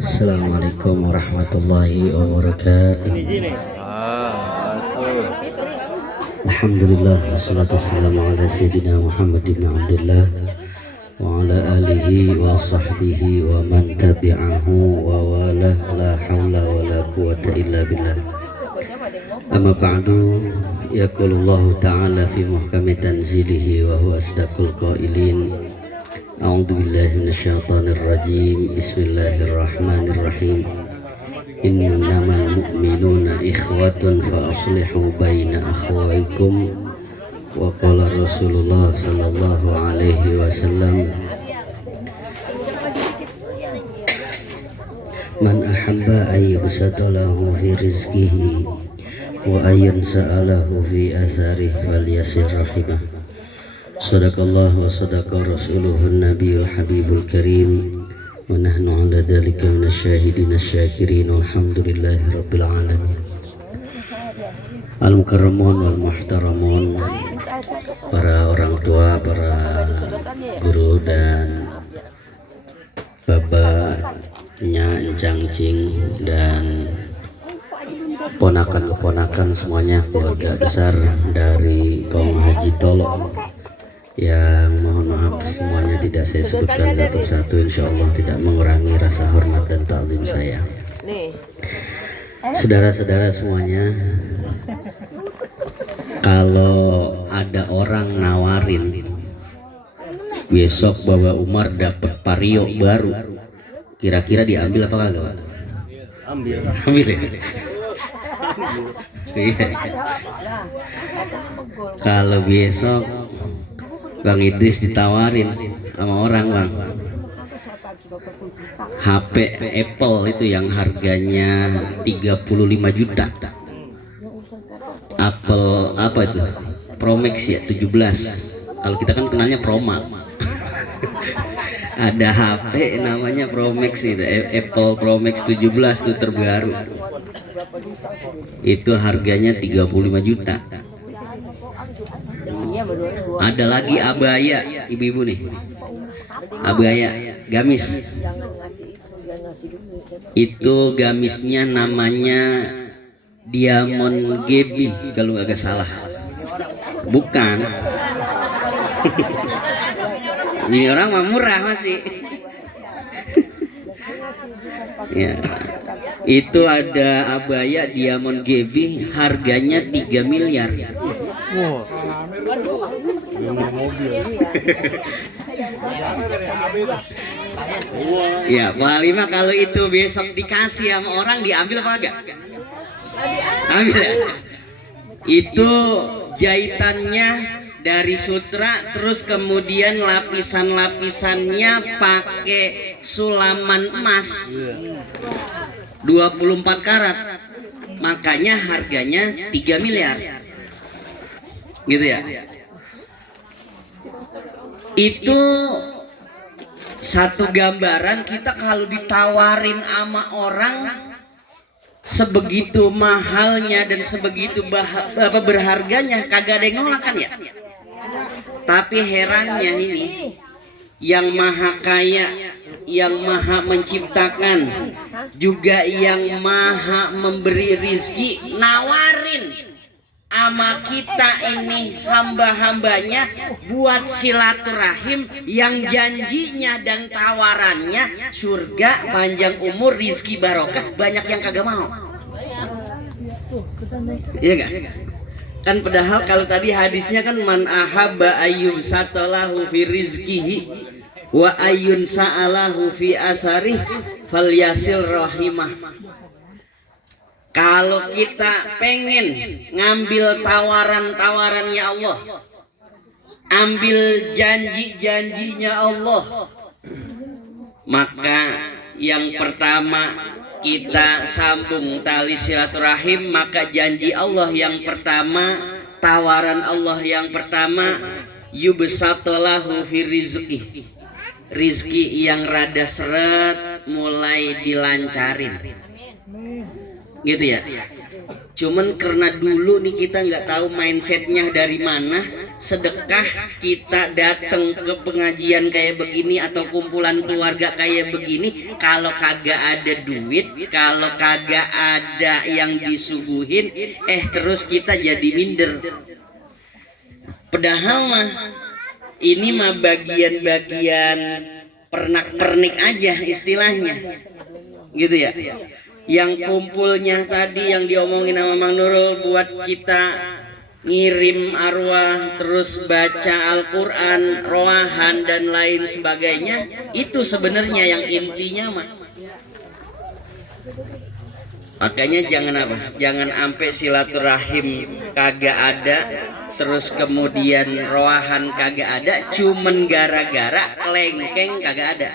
Assalamualaikum warahmatullahi wabarakatuh. Alhamdulillah wassalatu wassalamu ala sayyidina Muhammad ibn Abdullah wa ala alihi wa sahbihi wa man tabi'ahu wa wala la hawla wa la quwata illa billah. Amma ba'du, yaqulullahu ta'ala fi muhkami tanzilihi wa huwa asdaqul qailin. A'udzu billahi minasyaitonir rajim. Bismillahirrahmanirrahim. Innamal mu'minuna ikhwatun fa aslihu baina akhawaykum. Wa qala Rasulullah sallallahu alaihi wasallam, man ahabba ay yubsatalahu fi rizqihi wa ayun sa'alahu fi atharihi falyasir rahimah. Sadaqallah wa sadaqa rasuluhun nabiyul habibul karim wa nahnu ala dhalika minasyahidin asyakirin walhamdulillahi rabbil alamin. Al-mukarramun wal muhtaramun, para orang tua, para guru dan bapaknya Cangcing dan ponakan-ponakan semuanya, keluarga besar dari kaum Haji Tolo yang mohon maaf semuanya tidak saya sebutkan satu-satu, insya Allah tidak mengurangi rasa hormat dan ta'zim saya. Saudara-saudara semuanya, kalau ada orang nawarin besok Bapak Umar dapat vario baru, kira-kira diambil apa kagak, Pak? Ambil ya. Kalau besok Bang Idris ditawarin sama orang, Bang, HP Apple itu yang harganya 35 juta, Apple apa itu, Pro Max ya, 17, kalau kita kan kenalnya Pro Max. Ada HP namanya Pro Max itu, Apple Pro Max 17 itu terbaru, itu harganya 35 juta. Ada lagi abaya, ibu-ibu nih, abaya gamis, itu gamisnya namanya Diamond Gebi kalau nggak salah, bukan. Ini orang mah murah masih. Ya, itu ada abaya Diamond Gebi harganya 3 miliar. Ya, Pak Halimah, kalau itu besok dikasih sama orang diambil apa enggak? Ambil ya? Itu jahitannya dari sutra, terus kemudian lapisan-lapisannya pakai sulaman emas 24 karat, makanya harganya 3 miliar gitu ya. Itu satu gambaran, kita kalau ditawarin sama orang sebegitu mahalnya dan sebegitu berharganya, kagak ada yang nolak kan ya. Tapi herannya ini, yang maha kaya, yang maha menciptakan, juga yang maha memberi rizki, nawarin ama kita ini hamba-hambanya buat silaturahim yang janjinya dan tawarannya surga, panjang umur, rizki barokah. Banyak yang kagak mau. Iya gak? Kan padahal kalau tadi hadisnya kan man ahabba ayyub satalahu fi rizkihi wa ayyun sa'alahu fi asarih falyasil rahimah. Kalau kita pengen ngambil tawaran-tawarannya Allah, ambil janji-janjinya Allah, maka yang pertama kita sambung tali silaturahim. Maka janji Allah yang pertama, tawaran Allah yang pertama, yubsatolahu fi rizki, rizki yang rada seret mulai dilancarin. gitu ya. Cuman karena dulu nih kita nggak tahu mindsetnya dari mana, sedekah kita datang ke pengajian kayak begini atau kumpulan keluarga kayak begini, kalau kagak ada duit, kalau kagak ada yang disuguhin, terus kita jadi minder. Padahal mah ini mah bagian-bagian pernak-pernik aja istilahnya, gitu ya. Yang kumpulnya tadi yang diomongin sama Mang Nurul buat kita ngirim arwah, terus baca Al-Quran, roahan dan lain sebagainya, itu sebenarnya yang intinya mah. Makanya jangan apa? Jangan sampai silaturahim kagak ada, terus kemudian roahan kagak ada, cuman gara-gara kelengkeng kagak ada.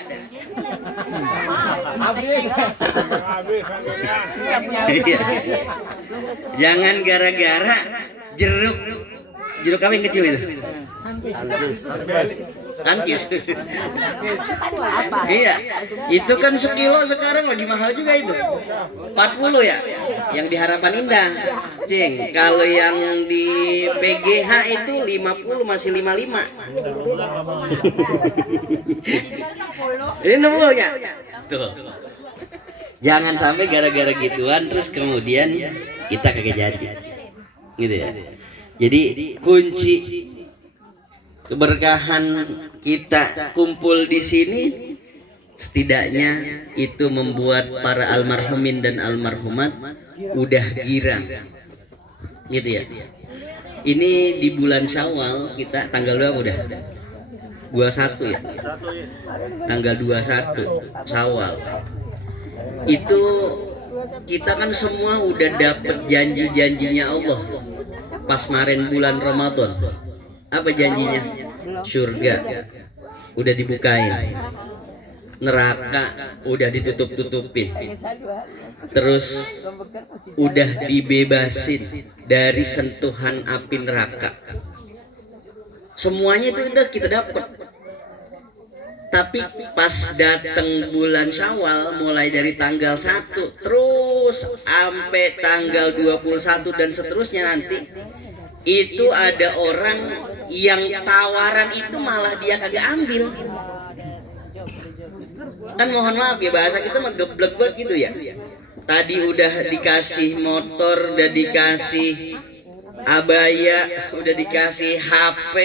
Jangan gara-gara jeruk apa yang kecil itu? Angkis. Iya, itu kan sekilo sekarang lagi mahal juga itu. 40 ya, yang di Harapan Indah. Cing, kalau yang di PGH itu 50 masih 55. Ini 60 ya. Tuh. Jangan sampai gara-gara gituan terus kemudian kita kagak jadi. Gitu ya. Jadi kunci keberkahan kita kumpul di sini setidaknya itu membuat para almarhumin dan almarhumat udah girang, gitu ya. Ini di bulan Syawal kita tanggal berapa udah? 21 ya. Tanggal 21 Syawal. Itu kita kan semua udah dapet janji-janjinya Allah pas kemarin bulan Ramadan. Apa janjinya? Surga udah dibukain, neraka udah ditutup-tutupin, terus udah dibebasin dari sentuhan api neraka. Semuanya itu udah kita dapat. Tapi pas datang bulan Syawal, mulai dari tanggal 1 terus sampai tanggal 21 dan seterusnya nanti, itu ada orang yang tawaran itu malah dia kagak ambil. Kan mohon maaf ya, bahasa kita mah geblek banget gitu ya. Tadi udah dikasih motor, udah dikasih abaya, udah dikasih HP,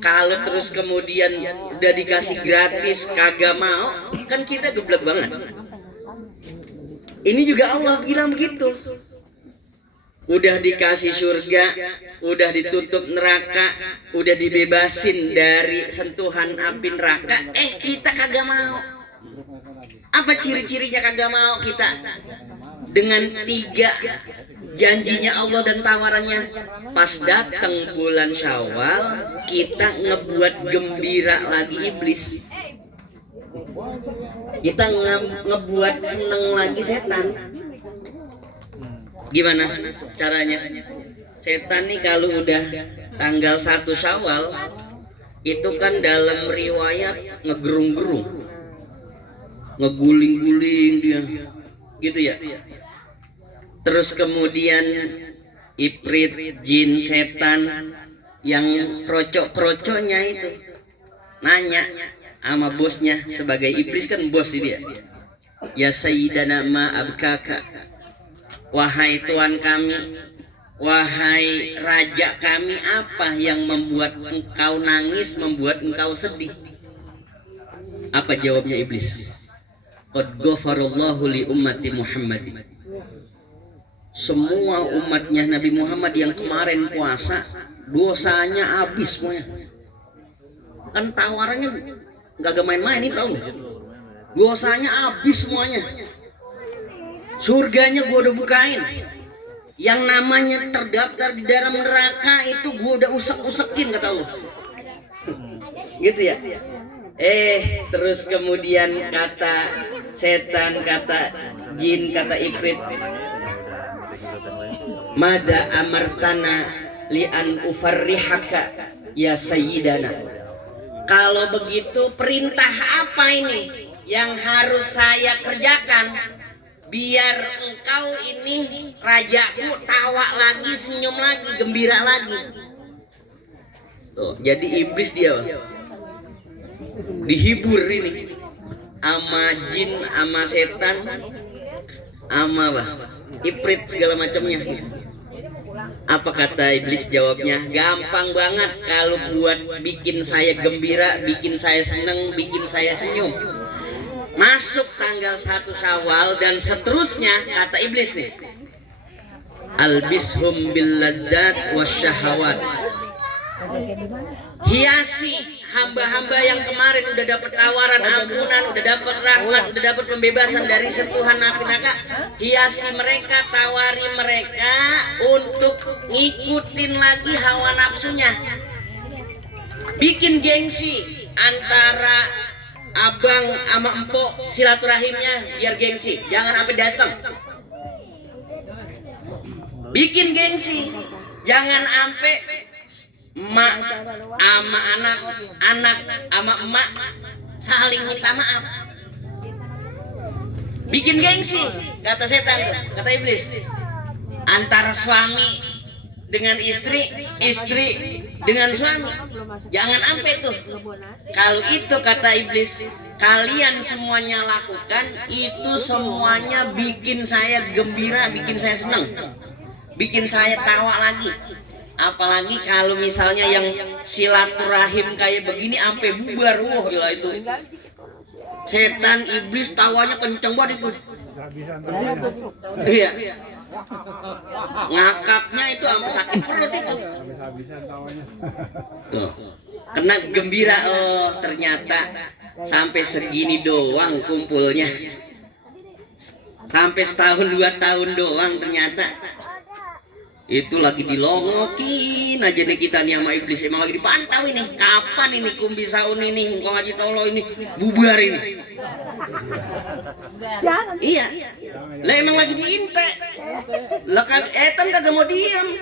kalau terus kemudian udah dikasih gratis kagak mau, kan kita geblek banget. Ini juga Allah bilang begitu. Udah dikasih surga, udah ditutup neraka, udah dibebasin dari sentuhan api neraka, kita kagak mau. Apa ciri-cirinya kagak mau kita? Dengan 3 janjinya Allah dan tawarannya, pas datang bulan Syawal kita ngebuat gembira lagi iblis, kita ngebuat seneng lagi setan. Gimana caranya? Setan nih kalau udah tanggal 1 Syawal itu kan dalam riwayat ngegerung-gerung, ngeguling-guling dia, gitu ya. Terus kemudian ifrit, jin, setan yang krocok-krocoknya itu nanya sama bosnya, sebagai iblis kan bos dia. Ya sayyidana ma abkaka, wahai tuan kami, wahai raja kami, apa yang membuat engkau nangis, membuat engkau sedih? Apa jawabnya iblis? Qad ghafarallahu li ummati Muhammad. Semua umatnya Nabi Muhammad yang kemarin puasa, dosanya habis semuanya. Kan tawarannya gak main-main nih, tahu? Dosanya habis semuanya. Surganya gua udah bukain. Yang namanya terdaftar di dalam neraka itu gua udah usek-usekin, kata Allah. Gitu ya. Terus kemudian kata setan, kata jin, kata ifrit, mada amartana li'an ufarrihaka ya sayyidana. Kalau begitu perintah apa ini yang harus saya kerjakan biar engkau ini rajaku tawa lagi, senyum lagi, gembira lagi. Tuh, jadi iblis dia dihibur ini ama jin, ama setan, ama ifrit segala macamnya. Apa kata iblis jawabnya? Gampang banget kalau buat bikin saya gembira, bikin saya seneng, bikin saya senyum. Masuk tanggal 1 Syawal dan seterusnya, kata iblis nih, albishum bil laddat wasyahawat. Hiasi hamba-hamba yang kemarin udah dapat tawaran ampunan, udah dapat rahmat, udah dapat pembebasan dari sentuhan api neraka. Hiasi mereka, tawari mereka untuk ngikutin lagi hawa nafsunya. Bikin gengsi antara abang sama empok, silaturahimnya biar gengsi, jangan sampai datang. Bikin gengsi, jangan sampai emak ama anak, anak ama emak saling minta maaf. Bikin gengsi, kata setan, kata iblis. Antara suami dengan istri, istri dengan suami, jangan sampai tuh. Kalau itu kata iblis, kalian semuanya lakukan, itu semuanya bikin saya gembira, bikin saya senang, bikin saya tawa lagi. Apalagi kalau misalnya yang silaturahim kayak begini sampai bubar, wah gila itu. Setan iblis tawanya kenceng banget itu. Iya. Ngakaknya itu sampai sakit perut itu. Tuh. Kena gembira, oh ternyata sampai segini doang kumpulnya. Sampai setahun 2 tahun doang ternyata. Itu lagi dilongokin aja nih kita nih sama iblis. Emang lagi dipantau ini, kapan ini kumbi saun ini kok ngaji tolo ini bubar ini. Iya, lah emang lagi diintek. Lah kan etan kagak mau diem.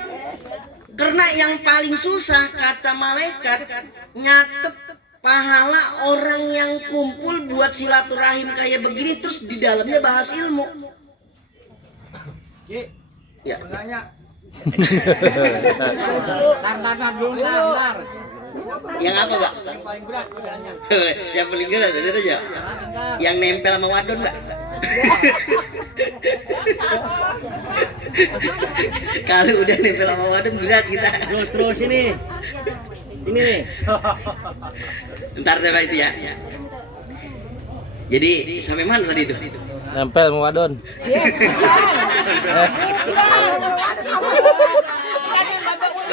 Karena yang paling susah kata malaikat nyatet pahala orang yang kumpul buat silaturahim kayak begini, terus di dalamnya bahas ilmu. Ya. Yang apa, Mbak? Yang paling berat ada aja. Yang nempel sama wadon, Mbak. Kalau udah nempel sama wadon berat kita. Terus ini. Ini nih. Ntar deh Pak itu ya. Jadi sampai mana tadi itu? Nempel sama wadon.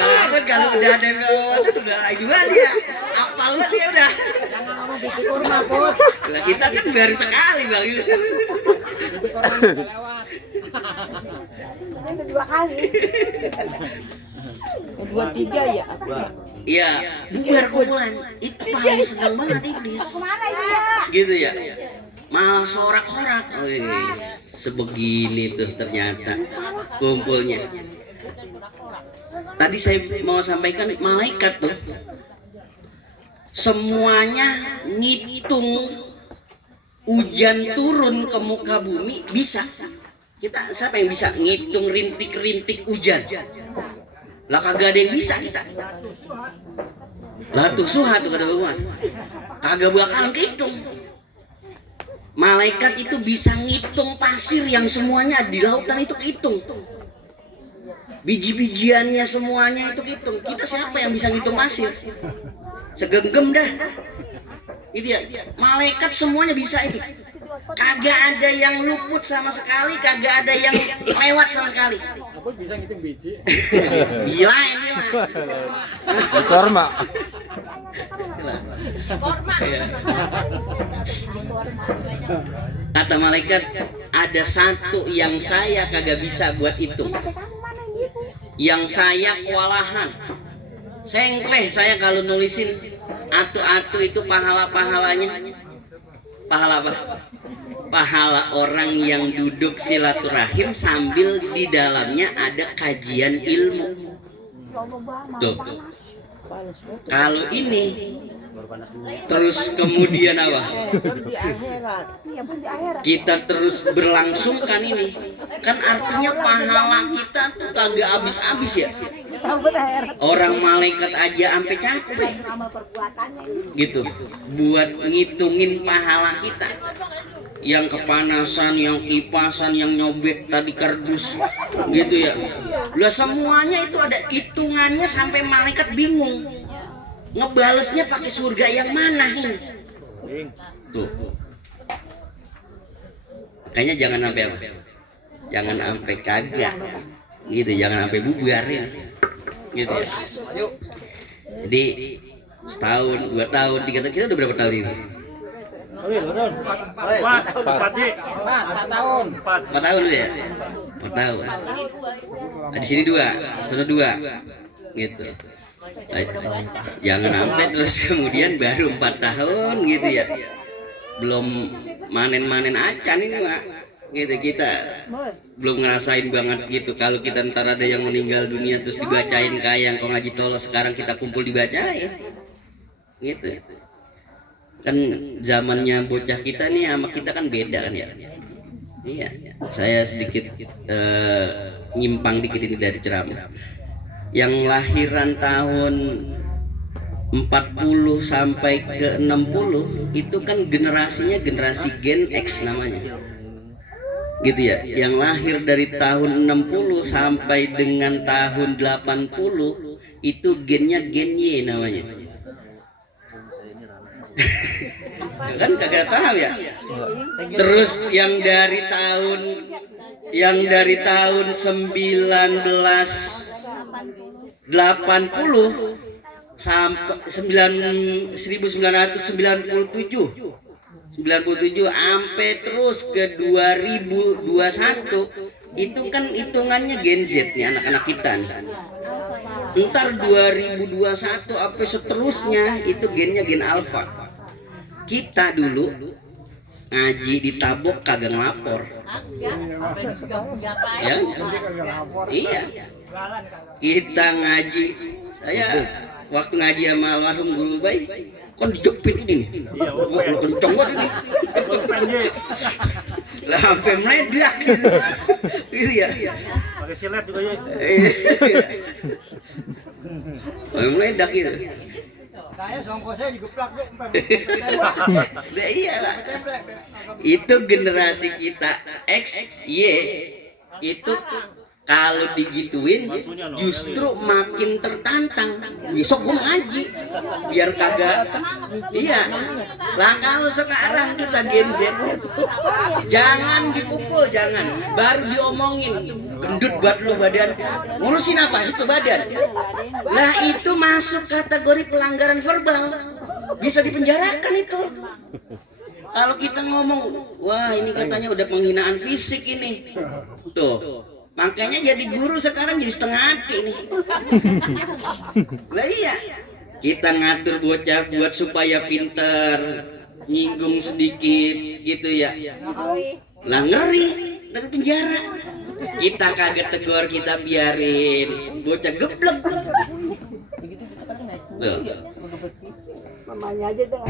Nah, kalau udah ada wadon udah gimana dia? Apal banget dia udah. Jangan ngomong bikin kurma, Put. Lah kita kan baru sekali, Bang. Bikin kurma udah lewat. Ini 2 kali. 2, 3 ya? Iya, bubar kumpulan. Itu paling seneng banget iblis. Kemana itu ya? Gitu ya. Malah sorak-sorak. Wih, sebegini tuh ternyata kumpulnya. Tadi saya mau sampaikan malaikat tuh semuanya ngitung hujan turun ke muka bumi bisa. Kita siapa yang bisa ngitung rintik-rintik hujan? Lah kagak ada yang bisa kita. Lah tuh suha tuh kata Bang. Kagak bakalan kehitung. Malaikat itu bisa ngitung pasir yang semuanya di lautan itu kehitung. Biji-bijiannya semuanya itu hitung. Kita siapa yang bisa ngitung pasir? Segenggam dah. Gitu ya. Malaikat semuanya bisa itu. Kagak ada yang luput sama sekali, kagak ada yang lewat sama sekali. Apa bisa ngitung biji? Gila ini mah. Korma. Kata malaikat, ada satu yang saya kagak bisa buat itu. Yang saya kewalahan. Sengkleh saya kalau nulisin atu-atu itu pahala-pahalanya. Pahala apa? Pahala orang yang duduk silaturahim sambil di dalamnya ada kajian ilmu. Tuh. Kalau ini Terus kemudian apa? Di akhirat. Iya pun di akhirat. Kita terus berlangsungkan ini. Kan artinya pahala kita tuh kagak habis-habis ya. Tahu akhirat. Orang malaikat aja sampai capek Amal perbuatannya ini. gitu buat ngitungin pahala kita. Yang kepanasan, yang kipasan, yang nyobek tadi kardus gitu ya. Lah semuanya itu ada hitungannya sampai malaikat bingung. Ngebalesnya pakai surga yang mana ini? Tuh. Kayaknya jangan sampai apa? Jangan sampai kagak. Gitu, jangan sampai bubarin. Gitu ya. Jadi setahun, 2 tahun, 3 tahun, kita udah berapa tahun ini? 4 tahun. 4 tahun ya? 4 tahun. Nah, di sini 2, satu 2. Gitu. Jangan sampai terus kemudian baru 4 tahun gitu ya. Belum manen-manen acan ini, Pak. Gitu kita belum ngerasain banget gitu kalau kita ntar ada yang meninggal dunia terus dibacain kayak yang kau ngaji tolong sekarang kita kumpul dibacain. Gitu. Kan zamannya bocah kita nih sama kita kan beda kan ya. Iya, saya sedikit nyimpang dikit ini dari ceramah. Yang lahiran tahun 40 sampai ke 60 itu kan generasinya generasi Gen X namanya. Gitu ya. Yang lahir dari tahun 60 sampai dengan tahun 80 itu gennya Gen Y namanya. Kan kagak tahu ya. Terus yang dari tahun 1980 sampai 1997 sampai terus ke 2021 itu kan hitungannya Gen Z nih anak-anak kita nih. Ntar 2021 sampai seterusnya itu gennya Gen Alpha. Kita dulu ngaji di Tabok kagak ngelapor. Ya? Iya. Kita ngaji, saya waktu ngaji sama almarhum Guru Bayi, kon dijepit ini nih. Kenceng banget ini. Lah sampai meledak gitu. Gitu ya. Pakai silet juga ya. Meledak gitu. Saya songkok saya digeplak kok. Nah, iyalah. Itu generasi kita X, Y itu kalau digituin justru makin tertantang. Besok gue ngaji biar kagak. Iya. Lah kalau sekarang kita Gen Z, jangan dipukul, jangan. Baru diomongin. Gendut buat lu badan. Ngurusin apa itu badan? Lah itu masuk kategori pelanggaran verbal. Bisa dipenjarakan itu. Kalau kita ngomong, wah ini katanya udah penghinaan fisik ini. Tuh. Makanya jadi guru sekarang jadi setengah hati nih. Lah iya. Kita ngatur bocah buat supaya pinter, nyinggung sedikit gitu ya. Lah ngeri dari penjara. Kita kagak tegur, kita biarin bocah geblek. Mamanya aja tuh.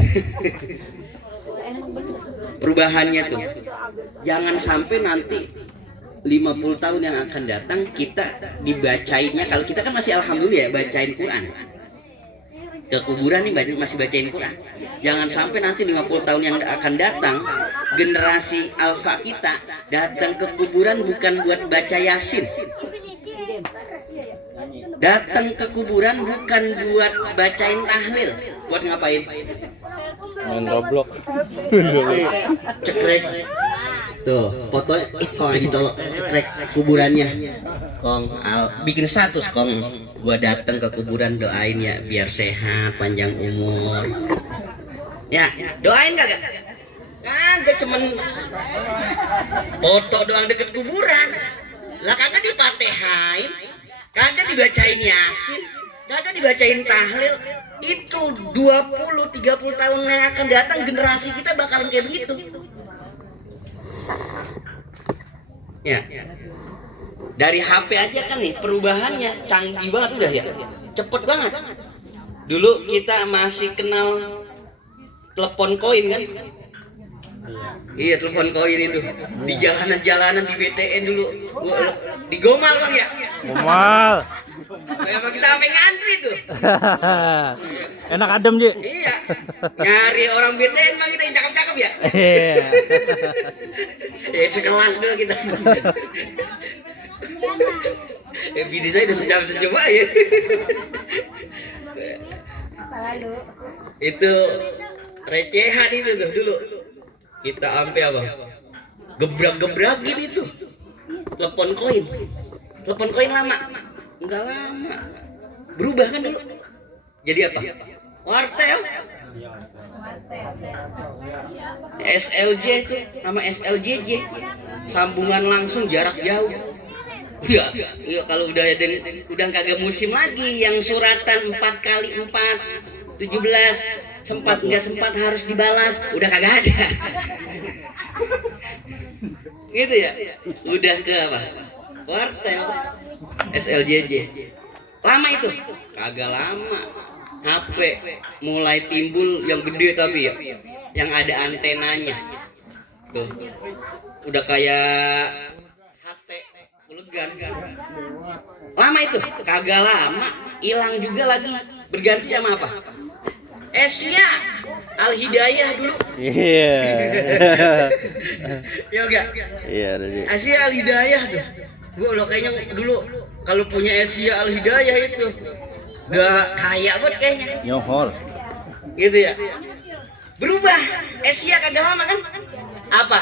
Perubahannya tuh jangan sampai nanti 50 tahun yang akan datang kita dibacainnya, kalau kita kan masih alhamdulillah ya bacain Quran ke kuburan nih masih bacain Quran. Jangan sampai nanti 50 tahun yang akan datang generasi alfa kita datang ke kuburan bukan buat baca Yasin, datang ke kuburan bukan buat bacain tahlil, buat ngapain? Main Roblox. Cekrek tuh foto kong aja tolong cekrek kuburannya kong bikin status kong gua datang ke kuburan doain ya biar sehat panjang umur ya. Doain kagak cuman foto doang deket kuburan lah, kagak dipatehain, kagak dibacain Yasin, kagak dibacain tahlil. Itu 20-30 tahun yang akan datang generasi kita bakalan kayak begitu ya. Dari HP aja kan nih perubahannya canggih banget udah ya, cepet banget. Dulu kita masih kenal telepon koin kan? Iya, telepon koin itu di jalanan-jalanan di BTN dulu, di Gomal kan ya? Gomal. Emang kita sampai ngantri tuh. Enak adem, Ji. Iya, nyari orang BTN mah kita yang cakep-cakep ya. Iya. Ya sekelas dulu kita. Bini saya udah sejam aja. Selalu. Itu recehan itu tuh dulu. Kita sampai apa? Gebrak-gebrakin itu. Telepon koin lama. Enggak lama. Berubah kan dulu. Jadi apa? Wartel. SLJ itu nama SLJJ. Sambungan langsung jarak jauh. Iya, kalau udah kagak musim lagi yang suratan 4x4 17 sempat nggak sempat harus dibalas, udah kagak ada. Gitu ya. Udah ke apa? Wartel. SLJJ. Lama itu? Kagak lama. HP mulai timbul yang gede tapi ya, yang ada antenanya. Tuh. Udah kayak HT Ulegan. Lama itu? Kagak lama. Hilang juga lagi. Berganti sama apa? Asia Al Hidayah dulu. Iya. Ya enggak? Iya, Ji. Asia Al Hidayah tuh. Gua lo kayaknya dulu kalau punya Asia Al Hidayah itu udah kaya banget kayaknya. Nyohol. Gitu ya. Berubah. Asia kagak lama kan? Apa?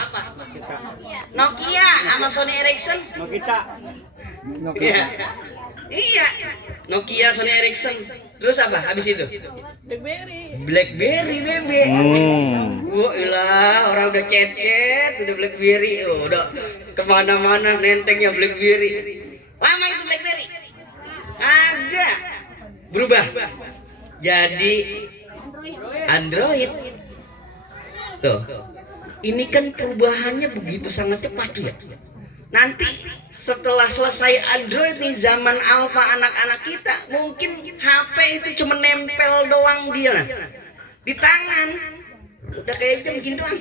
Nokia sama Sony Ericsson. Iya. Iya. Nokia, Sony Ericsson. Terus apa? Habis itu? Blackberry bebe. Wah ilah, orang udah chat udah Blackberry. Oh, udah kemana-mana nentengnya Blackberry. Lama itu Blackberry. Agak berubah. Jadi Android. Tuh. Ini kan perubahannya begitu sangat cepat tuh ya. Nanti setelah selesai Android nih, zaman alpha anak-anak kita, mungkin HP itu cuma nempel doang dia di tangan. Udah kayak jam gini doang.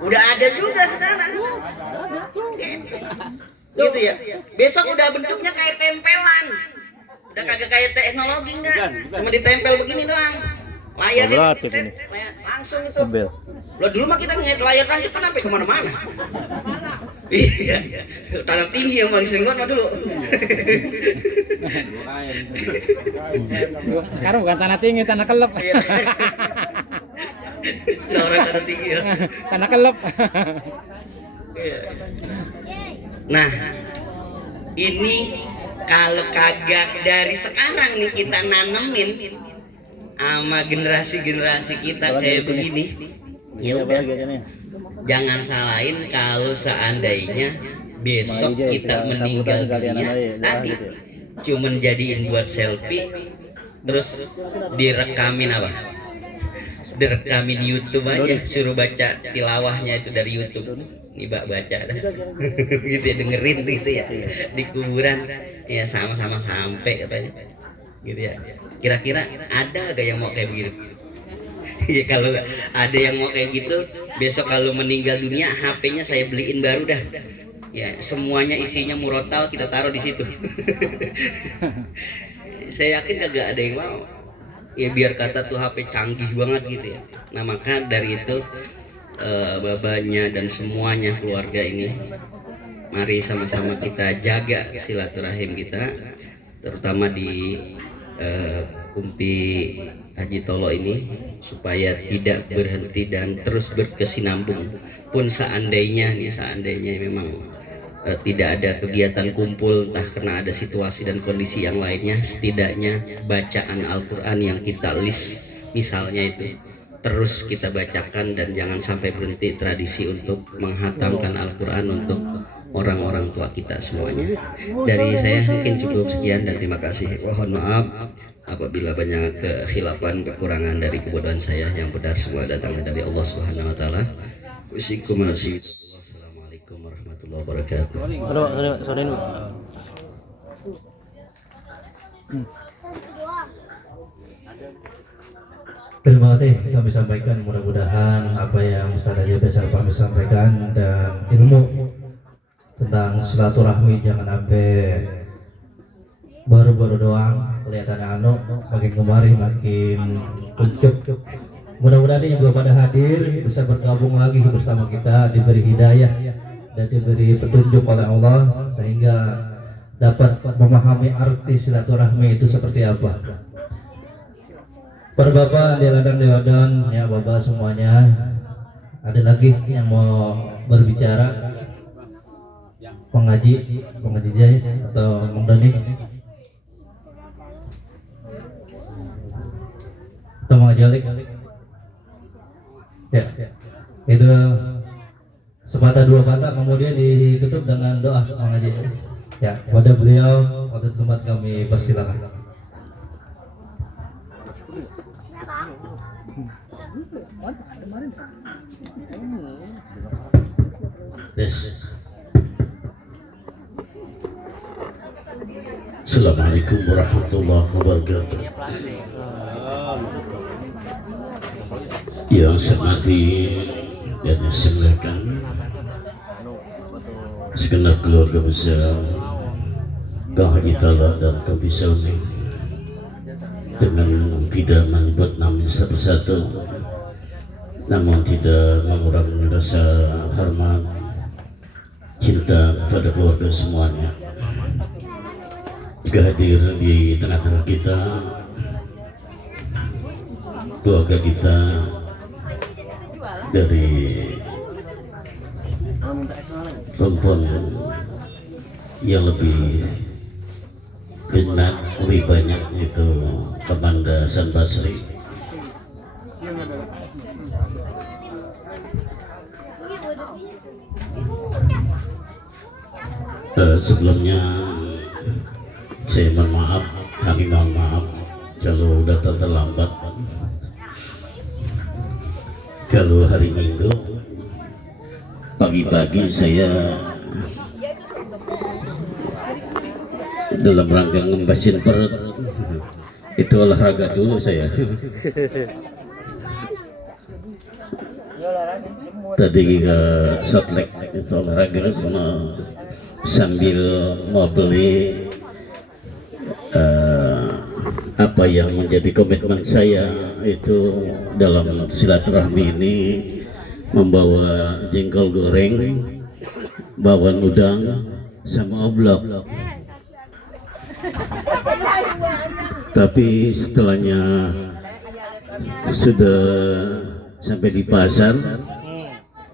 Udah ada juga sekarang. Gitu ya. Besok udah bentuknya kayak tempelan. Udah kagak kayak teknologi enggak. Cuma ditempel begini doang. Layar langsung itu. Lo dulu mah kita ngeliat layar lancip kan sampai kemana-mana. Iya, tanah tinggi yang paling sering banget dulu. Sekarang bukan tanah tinggi, tanah kelep. Orang tanah tinggi ya. Tanah kelep. Nah, ini kalau kagak dari sekarang nih kita nanemin sama generasi kita kayak begini, ya udah jangan salahin kalau seandainya besok kita meninggal dunia tadi cuman jadiin buat selfie terus direkamin apa? Direkamin YouTube aja, suruh baca tilawahnya itu dari YouTube. Nih baca dah. Gitu ya, dengerin gitu ya di kuburan ya, sama-sama sampai katanya. Gitu ya. Kira-kira ada gak yang mau kayak begitu? Ya kalau ada yang mau kayak gitu, besok kalau meninggal dunia HP-nya saya beliin baru dah. Ya semuanya isinya murotal kita taruh di situ. Saya yakin kagak ada yang mau. Ya biar kata tuh HP canggih banget gitu ya. Nah maka dari itu babanya dan semuanya keluarga ini, mari sama-sama kita jaga silaturahim kita, terutama di Kumpi Haji Tolo ini, supaya tidak berhenti dan terus berkesinambung. Pun seandainya memang tidak ada kegiatan kumpul, entah karena ada situasi dan kondisi yang lainnya, setidaknya bacaan Al-Quran yang kita list misalnya itu terus kita bacakan, dan jangan sampai berhenti tradisi untuk menghatamkan Al-Quran untuk orang-orang tua kita semuanya. Dari saya mungkin cukup sekian dan terima kasih. Mohon maaf apabila banyak kekhilafan, kekurangan dari kebodohan saya. Yang benar semua datangnya dari Allah Subhanahu wa taala. Wassalamualaikum warahmatullahi wabarakatuh. Halo, sorein. Terima kasih kami sampaikan, mudah-mudahan apa yang Ustaz Haji Faisal kami sampaikan dan ilmu tentang silaturahmi jangan sampai baru-baru doang kelihatan makin kemari makin unjuk. Mudah-mudahan ini juga pada hadir bisa bergabung lagi bersama kita, diberi hidayah dan diberi petunjuk oleh Allah sehingga dapat memahami arti silaturahmi itu seperti apa. Para bapak di ladang ya, bapak semuanya, ada lagi yang mau berbicara? Pengaji Jai atau Mang Doni atau Mang Jalik? Ya, itu sepatah dua patah kemudian ditutup dengan doa Mang Haji. Ya, pada beliau pada tempat kami persilakan. Yes. Assalamualaikum warahmatullahi wabarakatuh. Yang saya hormati dan saya muliakan segenap keluarga besar Kang Haji Talak dan Kang Bisauni, dengan tidak menyebut nama satu-satu, namun tidak mengurangi rasa hormat cinta kepada keluarga semuanya. Juga hadir di tengah-tengah kita keluarga kita dari perempuan yang lebih banyak, itu Kamanda Hasan Basri. Sebelumnya saya mohon maaf, kami mohon maaf kalau datang terlambat. Kalau hari Minggu pagi-pagi saya dalam rangka ngembasin perut, itu olahraga dulu saya. Tadi ke Sotlek itu olahraga sambil mau beli apa yang menjadi komitmen saya itu dalam silaturahmi ini, membawa jengkol goreng, bawang udang sama oblok. Tapi setelahnya sudah sampai di pasar,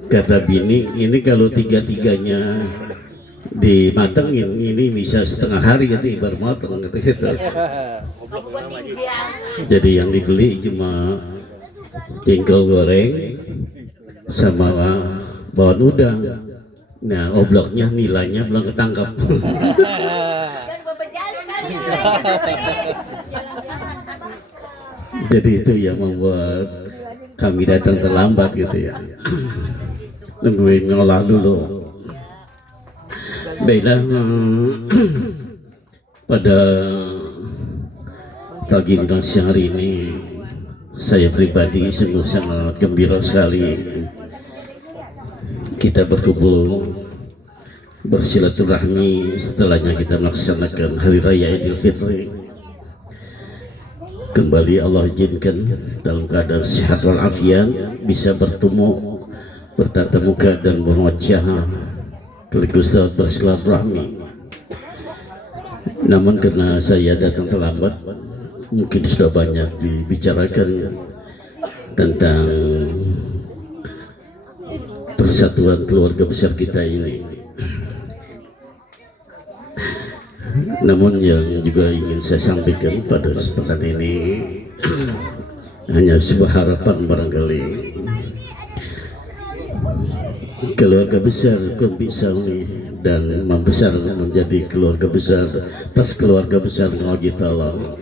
kata bini, ini kalau tiga-tiganya dimatengin ini bisa setengah hari gitu baru mateng gitu. Jadi yang dibeli cuma jengkol goreng sama bawang udang. Nah, obloknya nilainya belum ketangkap. Jadi itu yang membuat kami datang terlambat gitu ya. Tungguin ngolah dulu. Baiklah, pada pagi dan siang hari ini saya pribadi sungguh sangat gembira sekali kita berkumpul bersilaturahmi setelahnya kita melaksanakan Hari Raya Idul Fitri. Kembali Allah izinkan dalam keadaan sehat walafiat bisa bertemu, bertatap muka dan berwajah sekaligus bersilaturahmi. Namun karena saya datang terlambat, mungkin sudah banyak dibicarakan tentang persatuan keluarga besar kita ini. Namun yang juga ingin saya sampaikan pada kesempatan ini hanya sebuah harapan barangkali keluarga besar Kang Bisauni dan membesar menjadi keluarga besar pas keluarga besar Kang Haji Talak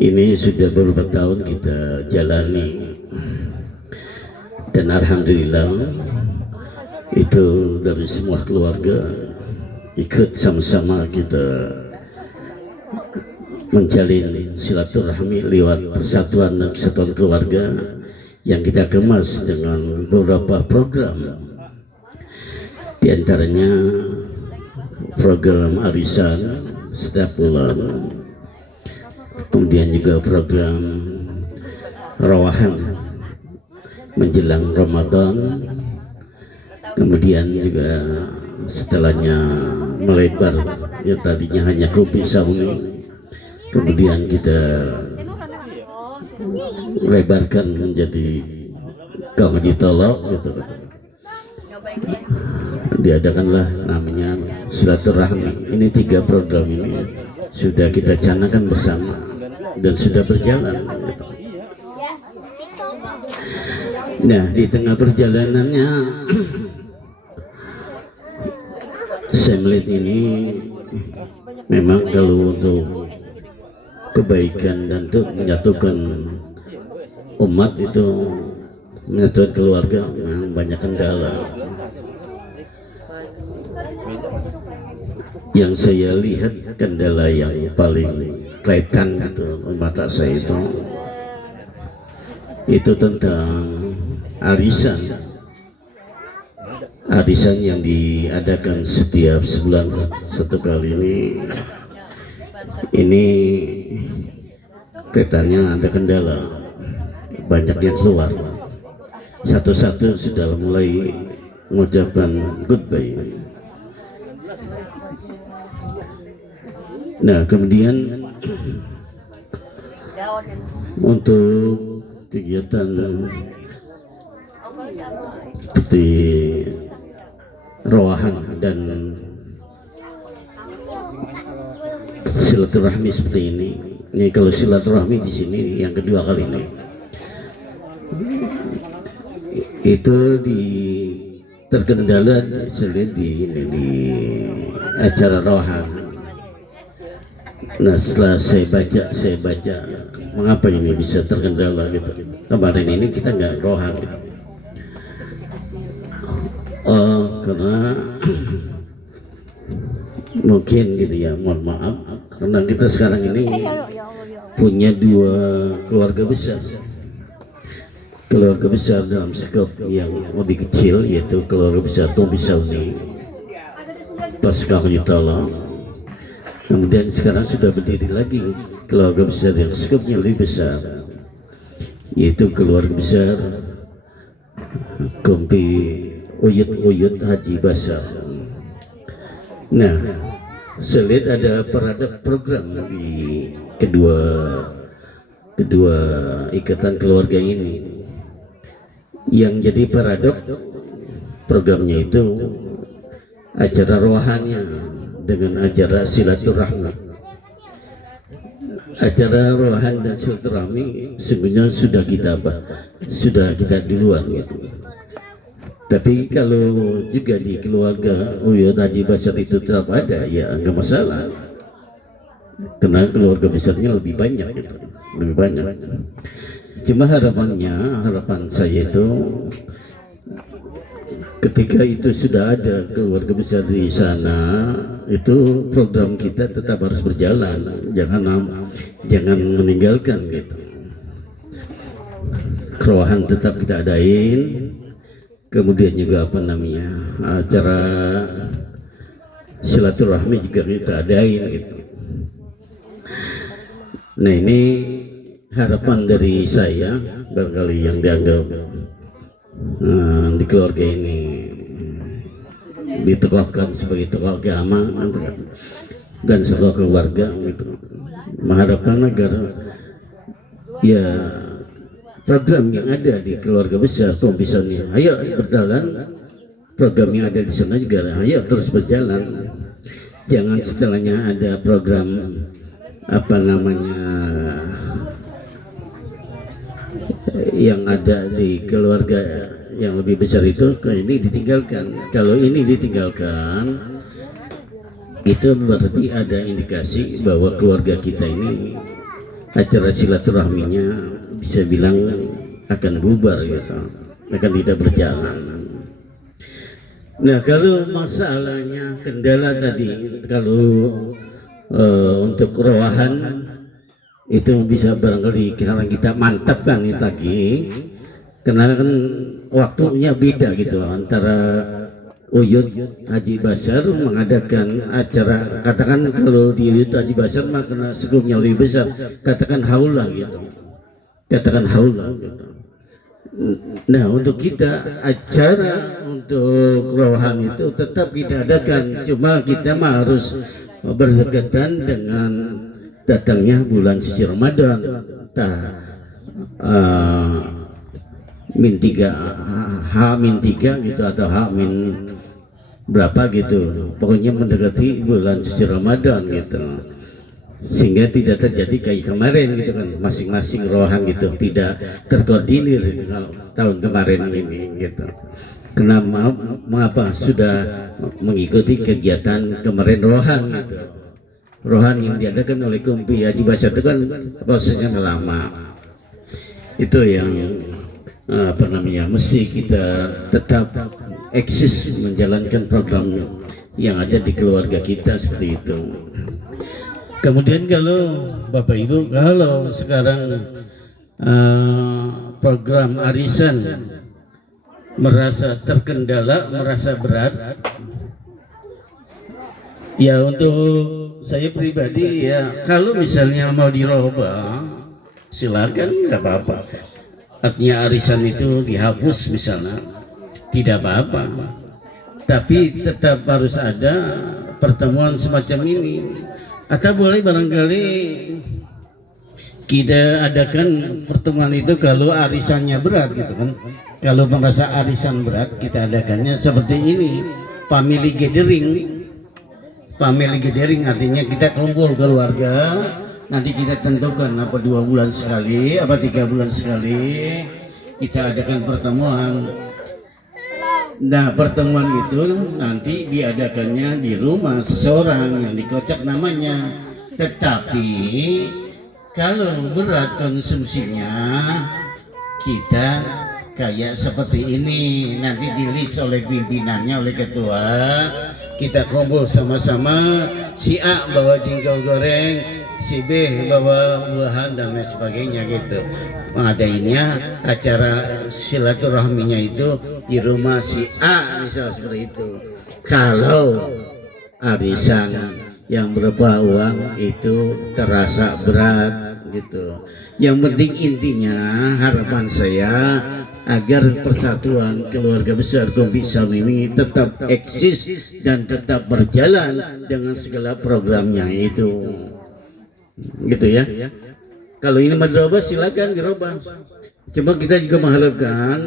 ini sudah beberapa tahun kita jalani, dan alhamdulillah itu dari semua keluarga ikut sama-sama kita menjalin silaturahmi lewat persatuan dan kesatuan keluarga yang kita kemas dengan beberapa program, di antaranya program arisan setiap bulan, kemudian juga program rawahan menjelang Ramadan, kemudian juga setelahnya melebar yang tadinya hanya kopi sauni, kemudian kita lebarkan menjadi kamu ditolak gitu. Diadakanlah namanya silaturahmi. Ini 3 program ini sudah kita canangkan bersama dan sudah berjalan gitu. Nah, di tengah perjalanannya saya melihat ini memang kalau untuk kebaikan dan untuk menyatukan umat itu, menyatukan keluarga, memang banyak kendala. Yang saya lihat kendala yang paling kelihatan gitu mata saya itu tentang arisan yang diadakan setiap sebulan 1 kali ini kelihatannya ada kendala, banyak yang keluar. Satu-satu sudah mulai mengucapkan goodbye. Nah, kemudian untuk kegiatan seperti rawahan dan silaturahmi seperti ini kalau silaturahmi di sini yang kedua kali ini itu terkendala di acara rawahan. Nah, setelah saya baca mengapa ini bisa terkendala gitu. Kemarin ini kita nggak rohan gitu. Karena mungkin gitu ya, mohon maaf, karena kita sekarang ini punya 2 keluarga besar dalam skop yang lebih kecil, yaitu keluarga besar Tombi Sauni pasca Menyutala. Kemudian sekarang sudah berdiri lagi keluarga besar yang skopnya lebih besar, yaitu keluarga besar Kompi Uyut Haji Basar. Nah, saya lihat ada program di kedua ikatan keluarga ini. Yang jadi paradok programnya itu acara rohannya dengan acara silaturahmi. Acara rohan dan silaturahmi sungguhnya sudah kita duluan gitu. Tapi kalau juga di keluarga Uyut Haji Basar itu tetap ada, ya nggak masalah. Karena keluarga besarnya lebih banyak gitu, lebih banyak. Cuma harapan saya itu ketika itu sudah ada keluarga besar di sana, itu program kita tetap harus berjalan, jangan meninggalkan gitu. Kerohan tetap kita adain, kemudian juga acara silaturahmi juga kita adain gitu. Nah, ini harapan dari saya, barangkali yang dianggap di keluarga ini ditokohkan sebagai tokoh agama dan sebuah keluarga gitu, mengharapkan agar ya program yang ada di keluarga besar itu bisa ayo berjalan, program yang ada di sana juga ayo terus berjalan. Jangan setelahnya ada program yang ada di keluarga yang lebih besar itu ini ditinggalkan. Kalau ini ditinggalkan, itu berarti ada indikasi bahwa keluarga kita ini acara silaturahminya bisa bilang akan bubar gitu, akan tidak berjalan. Nah, kalau masalahnya kendala tadi, kalau untuk rowahan itu bisa barangkali kita mantapkan itu lagi, karena kan waktunya beda gitu antara Uyut Haji Basar mengadakan acara, katakan kalau di Uyut Haji Basar mah karena sebelumnya lebih besar, katakan haula gitu, gitu. Nah, untuk kita acara untuk rohan itu tetap kita adakan, cuma kita mah harus berdekatan dengan datangnya bulan suci Ramadan. H-3 gitu atau H- berapa gitu, pokoknya mendekati bulan suci Ramadan gitu, sehingga tidak terjadi kayak kemarin gitu kan, masing-masing rohan gitu tidak terkoordinir tahun kemarin ini gitu. Kenapa mengapa sudah mengikuti kegiatan kemarin rohan gitu, rohan yang diadakan oleh Kumpi Haji Basar itu kan prosesnya lama, itu yang mesti kita tetap eksis menjalankan program yang ada di keluarga kita seperti itu. Kemudian kalau Bapak Ibu, kalau sekarang program arisan merasa terkendala, merasa berat, ya untuk saya pribadi ya kalau misalnya mau dirubah silakan, nggak apa-apa. Artinya arisan itu dihapus misalnya, tidak apa-apa, tapi tetap harus ada pertemuan semacam ini. Atau boleh barangkali kita adakan pertemuan itu kalau arisannya berat gitu kan, kalau merasa arisan berat kita adakannya seperti ini, family gathering, artinya kita kumpul keluarga. Nanti kita tentukan apa 2 bulan sekali, apa 3 bulan sekali kita adakan pertemuan. Nah, pertemuan itu nanti diadakannya di rumah seseorang yang dikocok namanya. Tetapi kalau berat konsumsinya kita kayak seperti ini, nanti di-list oleh pimpinannya, oleh ketua. Kita kumpul sama-sama, si A bawa jengkol goreng, si B bawa buahan dan lain sebagainya gitu. Mengadainnya acara silaturahminya itu di rumah si A misal seperti itu. Kalau arisan yang berupa uang itu terasa berat gitu. Yang penting intinya harapan saya agar persatuan keluarga besar Kumpi Samimi tetap eksis dan tetap berjalan dengan segala programnya itu. Gitu ya. Kalau ini mau dirubah silakan dirubah. Cuma kita juga mengharapkan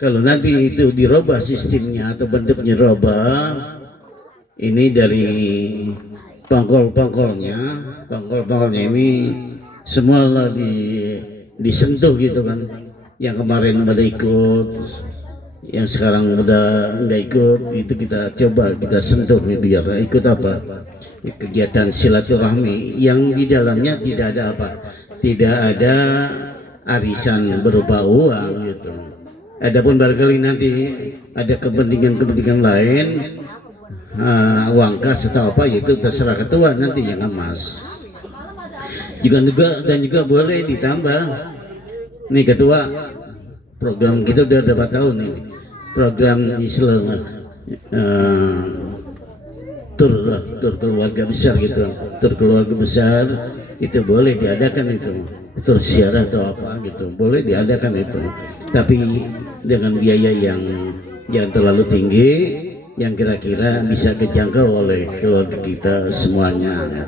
kalau nanti itu dirubah sistemnya atau bentuknya dirubah, ini dari pangkol-pangkolnya ini semua lah disentuh gitu kan. Yang kemarin udah ikut, yang sekarang udah nggak ikut, itu kita coba kita sentuh biar ikut apa kegiatan silaturahmi yang di dalamnya tidak ada apa, tidak ada arisan berupa uang gitu. Adapun barangkali nanti ada kepentingan lain, uang kas atau apa, itu terserah ketua nanti yang emas. Juga boleh ditambah nih ketua, program kita udah berapa tahun ini, program Islam tur keluarga besar gitu, tur keluarga besar itu boleh diadakan itu, tur siaran atau apa gitu boleh diadakan itu, tapi dengan biaya yang terlalu tinggi, yang kira-kira bisa kejangkau oleh keluarga kita semuanya.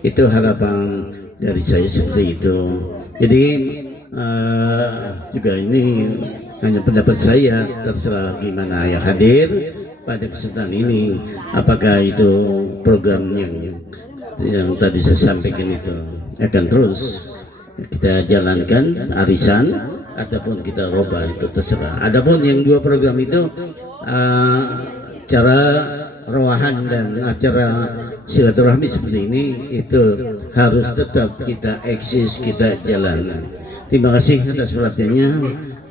Itu harapan dari saya seperti itu. Jadi juga ini hanya pendapat saya, terserah gimana yang hadir pada kesempatan ini, apakah itu program yang tadi saya sampaikan itu akan terus kita jalankan arisan ataupun kita robah, itu terserah. Adapun yang 2 program itu cara rowahan dan acara silaturahmi seperti ini itu harus tetap kita eksis, kita jalankan. Terima kasih atas perhatiannya.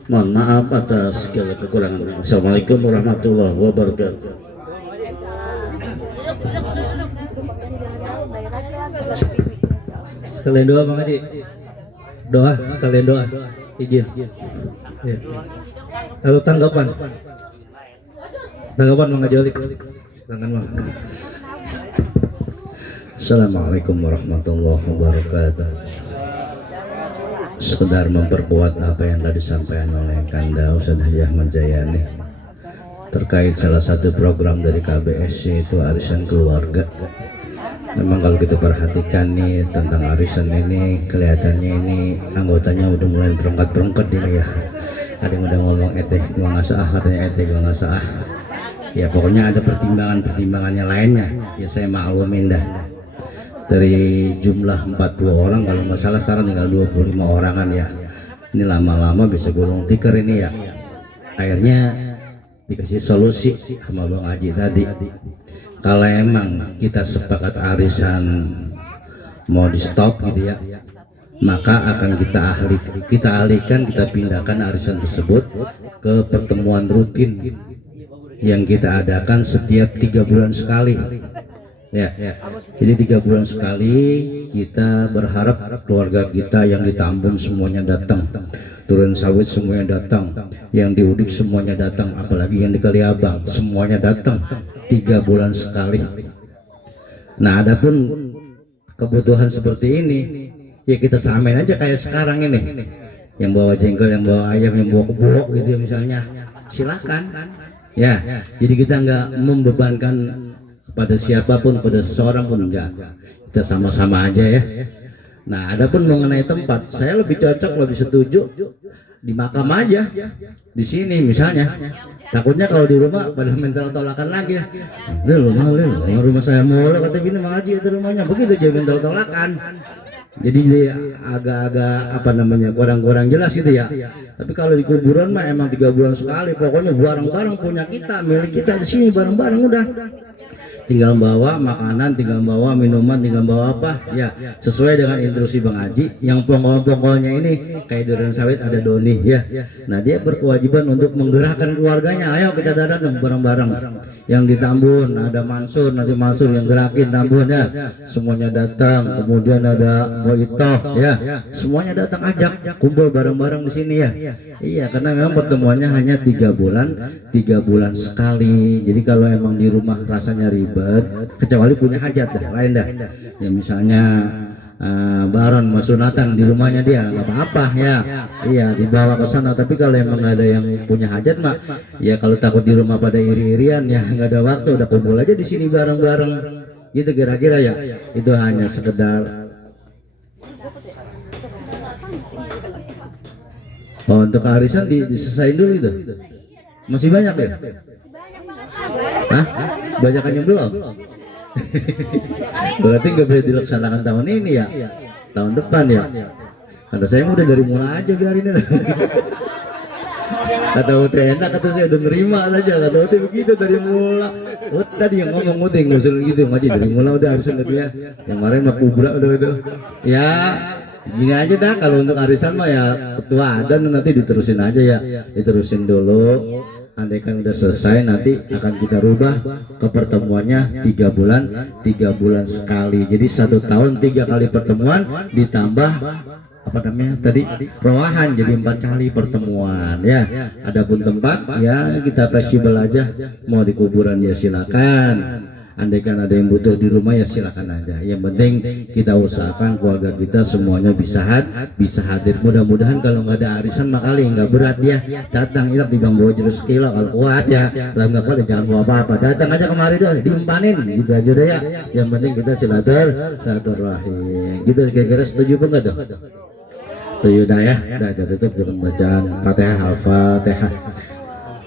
Mohon maaf atas segala kekurangan. Assalamualaikum warahmatullahi wabarakatuh. Sekalian doa Bang Haji. Doa, sekalian doa. Izin. Ya. Lalu tanggapan. Tanggapan Bang Haji Olik. Silakan Bang. Assalamualaikum warahmatullahi wabarakatuh. Sekedar memperkuat apa yang telah disampaikan oleh Kanda Ustaz Haji Ahmad Jayani terkait salah satu program dari KBS, yaitu arisan keluarga. Memang kalau kita perhatikan nih tentang arisan ini, kelihatannya ini anggotanya udah mulai berangkat ini ya. Ada yang udah ngomong gua nggak sah, katanya gua nggak sah. Ya pokoknya ada pertimbangannya lainnya. Ya saya maklumin dah. Dari jumlah 40 orang kalau nggak salah sekarang tinggal 25 orang kan ya. Ini lama-lama bisa gulung tikar ini ya. Akhirnya dikasih solusi sama Bang Haji tadi. Kalau emang kita sepakat arisan mau di stop gitu ya, maka akan kita alihkan, kita pindahkan arisan tersebut ke pertemuan rutin yang kita adakan setiap 3 bulan sekali. Ya, jadi 3 bulan sekali kita berharap keluarga kita yang di Tambun semuanya datang, Turun Sawit semuanya datang, yang di Udik semuanya datang, apalagi yang di Kaliabang semuanya datang 3 bulan sekali. Nah, adapun kebutuhan seperti ini ya kita samain aja kayak sekarang ini, yang bawa jengkol, yang bawa ayam, yang bawa kebo gitu ya misalnya, silakan ya. Jadi kita nggak membebankan pada siapapun, pada seseorang pun enggak, kita sama-sama aja ya. Nah, adapun mengenai tempat, saya lebih cocok, lebih setuju di makam aja, di sini misalnya. Takutnya kalau di rumah pada mental tolakan lagi. Rumah saya mulu kata bini Bang Haji itu rumahnya, begitu aja mental tolakan. Jadi dia agak-agak apa namanya kurang jelas gitu ya. Tapi kalau di kuburan mah emang 3 bulan sekali, pokoknya barang-barang punya kita, milik kita di sini, barang-barang udah. Tinggal bawa makanan, tinggal bawa minuman, tinggal bawa apa ya sesuai dengan instruksi Bang Haji. Yang pokok-pokoknya ini kayak Turun Sawit ada Doni ya. Nah, dia berkewajiban untuk menggerakkan keluarganya. Ayo kita datang bareng-bareng. Yang di Tambun ada Mansur, nanti Mansur yang gerakin Tambun ya. Semuanya datang. Kemudian ada Boito ya. Semuanya datang, ajak kumpul bareng-bareng di sini ya. Iya, karena memang pertemuannya hanya 3 bulan sekali. Jadi kalau emang di rumah rasanya ribet, kecuali punya hajat dah, lain dah. Ya misalnya Baron masunatan di rumahnya dia nggak apa-apa ya. Iya, dibawa ke sana. Tapi kalau emang ada yang punya hajat mah, ya kalau takut di rumah pada iri-irian ya nggak ada waktu, udah kumpul aja di sini bareng-bareng. Gitu kira-kira ya. Itu hanya sekedar. Oh, untuk arisan diselesain dulu itu. Masih banyak ya? Hah? Banyakan yang belum? Berarti nggak bisa dilaksanakan tahun ini ya? Tahun depan ya? Kata saya udah dari mulai aja biarin ini. Kata Uti enak, kata saya udah nerima saja. Kata Uti begitu dari mula. Tadi yang ngomong Uti ngusul gitu, Haji dari mula udah harusnya gitu ya. Yang kemarin mah kubra udah itu. Ya gini aja dah, kalau untuk arisan mah ya ketua dan nanti diterusin aja ya, diterusin dulu. Andaikan udah selesai nanti akan kita rubah ke pertemuannya 3 bulan sekali. Jadi 1 tahun 3 kali pertemuan ditambah apa namanya tadi roahan, jadi 4 kali pertemuan ya. Adapun tempat ya kita fleksibel aja, mau di kuburan ya silakan. Andaikan ada yang butuh di rumah ya silakan aja. Yang penting kita usahakan keluarga kita semuanya bisa hadir. Mudah-mudahan kalau nggak ada arisan makali nggak berat ya. Datang ilap di Bang bawa jeruk sekilo kalau kuat ya. Kalau nggak kuat ya jangan bawa apa-apa. Datang aja kemari deh, diumpanin gitu aja deh ya. Yang penting kita silaturahim. Gitu kira-kira setuju apa enggak dong? Setuju dah ya. Dah kita tutup dengan bacaan Fatihah, Al-Fatihah.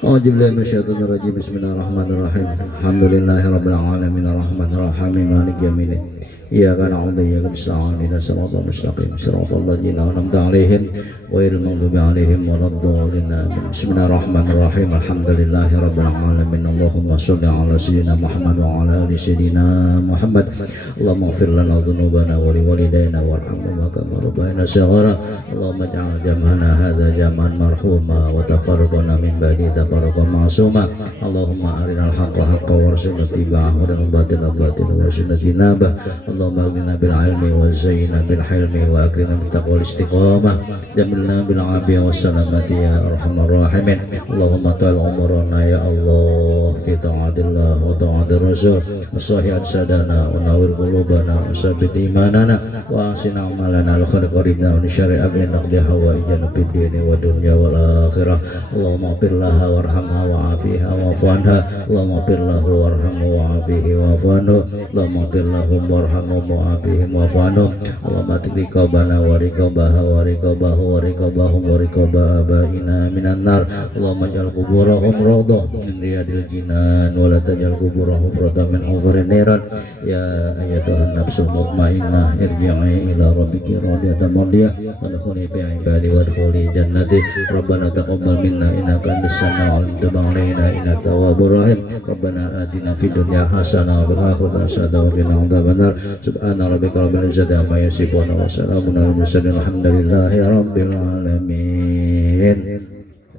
Bismillahirrahmanirrahim. Bismillahirrahmanirrahim. Alhamdulillahirabbil alamin arrahmanirrahim maliki yaumiddin. Iyyaka na'budu wa iyyaka nasta'in ihdinas siratal mustaqim siratal ladzina an'amta 'alaihim ghairil maghdubi 'alaihim waladdallin. Bismillahirrahmanirrahim. Alhamdulillahirabbil alamin. Allahumma shalli 'ala sayyidina Muhammad wa 'ala ali sayyidina Muhammad. Allahumma ighfir lana dzunubana wa liwalidayna warhamhuma kama rabbayana shaghara. Allahumma ij'al jam'ana hadza jam'an marhuma wa tafarraqana min ba'di barokah ma'suma. Allahumma arinal haqqa haqqa warzuqna ittiba'ahu wa arinal batila batila warzuqna jinabah. Allahumma aghnina bil ilmi wa zayyina bil hilmi wa akrimna bit taqwa wal istiqamah. Jamilna bil afiyah was salamati ya arhamar rahimin. Allahumma ta'al umurana ya Allah fi ta'atillah wa ta'atir rasul. Sahih sadana wa nawir qulubana wa sabbit imanana wa asina amalana al khair qaribna wa syari' abin naqdi hawaijana fid dini wa dunya wal akhirah. Allahumma ighfir laha warhamha wa afiha wa afanha. Allahumma ighfir lahu warhamhu wa afihi wa afanhu. Allahumma ighfir lahum warhamhum wa afihim wa afanhu. Allahumma tiqabana wa riqabaha wa riqabahu wa riqabahum wa riqaba abaina minan nar. Allahumma ij'al quburahum rawdah min riyadil jinan wa la taj'al quburahum hufratan min hufarin niran. Ya ayyatuhan nafsul mutmainnah irji'i ila rabbiki radiyatan mardiyah wadkhuli fi ibadi wadkhuli jannati. Rabbana taqabbal minna innaka antas samiul alim tub 'alaina innaka tawwabur rahim. Rabbana atina fid dunya hasanah wa fil akhirati hasanah wa qina adzabannar. Subhana rabbika rabbil izzati amma yasifun wa salamun alal mursalin alhamdulillahi rabbil alamin.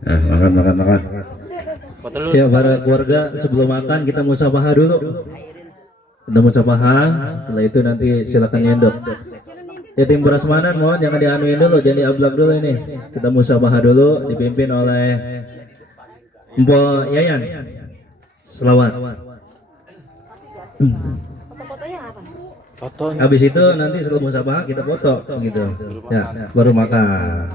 Makan. Ya para keluarga, sebelum makan kita musabaha dulu. Kita musabaha, setelah itu nanti silakan nyendok. Ya tim prasmanan mohon jangan dianuin dulu, jangan diablak dulu ini. Kita musabaha dulu dipimpin oleh Mpok Yayan. Selawat. Foto-fotonya apa? Fotonya. Habis itu nanti setelah musabaha kita foto gitu. Ya, baru makan.